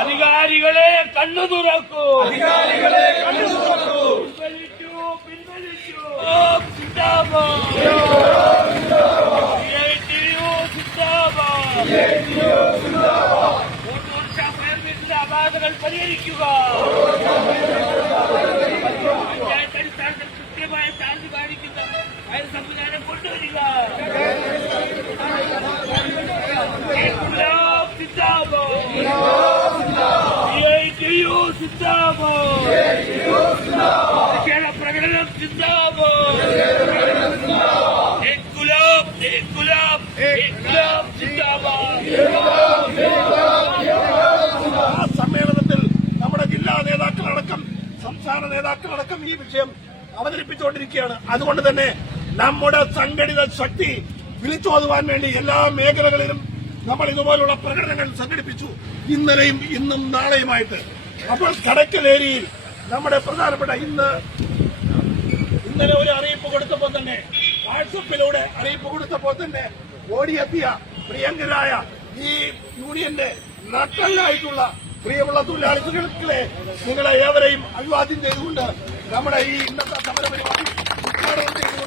അധികാരികളെ കണ്ണു തുറക്കൂ, പിൻവലിക്കൂ. ഓട്ടോറിക്ഷ പെർമിറ്റിന്റെ അപാകതകൾ പരിഹരിക്കുക. പഞ്ചായത്ത് അടിസ്ഥാനത്തിൽ കൃത്യമായ ചാർജ് പാലിക്കുന്ന ഫയർ സംവിധാനം കൊണ്ടുവരിക. പ്രകടനം സിന്ദാബാദ്. സമ്മേളനത്തിൽ നമ്മുടെ ജില്ലാ നേതാക്കളടക്കം സംസ്ഥാന നേതാക്കളടക്കം ഈ വിഷയം അവതരിപ്പിച്ചുകൊണ്ടിരിക്കുകയാണ്. അതുകൊണ്ട് തന്നെ നമ്മുടെ സംഘടിത ശക്തി വിളിച്ചോതുവാൻ വേണ്ടി എല്ലാ മേഖലകളിലും നമ്മൾ ഇതുപോലുള്ള പ്രകടനങ്ങൾ സംഘടിപ്പിച്ചു, ഇന്നലെയും ഇന്നും നാളെയുമായിട്ട്. അപ്പോൾ കടക്കൽ ഏരിയയിൽ നമ്മുടെ പ്രധാനപ്പെട്ട ഇന്നലെ ഒരു അറിയിപ്പ് കൊടുത്തപ്പോൾ തന്നെ, വാട്സപ്പിലൂടെ അറിയിപ്പ് കൊടുത്തപ്പോൾ തന്നെ ഓടിയെത്തിയ പ്രിയങ്കരായ ഈ യൂണിയന്റെ നട്ടലായിട്ടുള്ള പ്രിയമുള്ള തൊഴിലാളികളെ നിങ്ങളെ ഏവരെയും അഭിവാദ്യം ചെയ്തുകൊണ്ട് നമ്മുടെ ഈ ഇന്നത്തെ സമരപരിപാടി ഉദ്ഘാടനം ചെയ്തു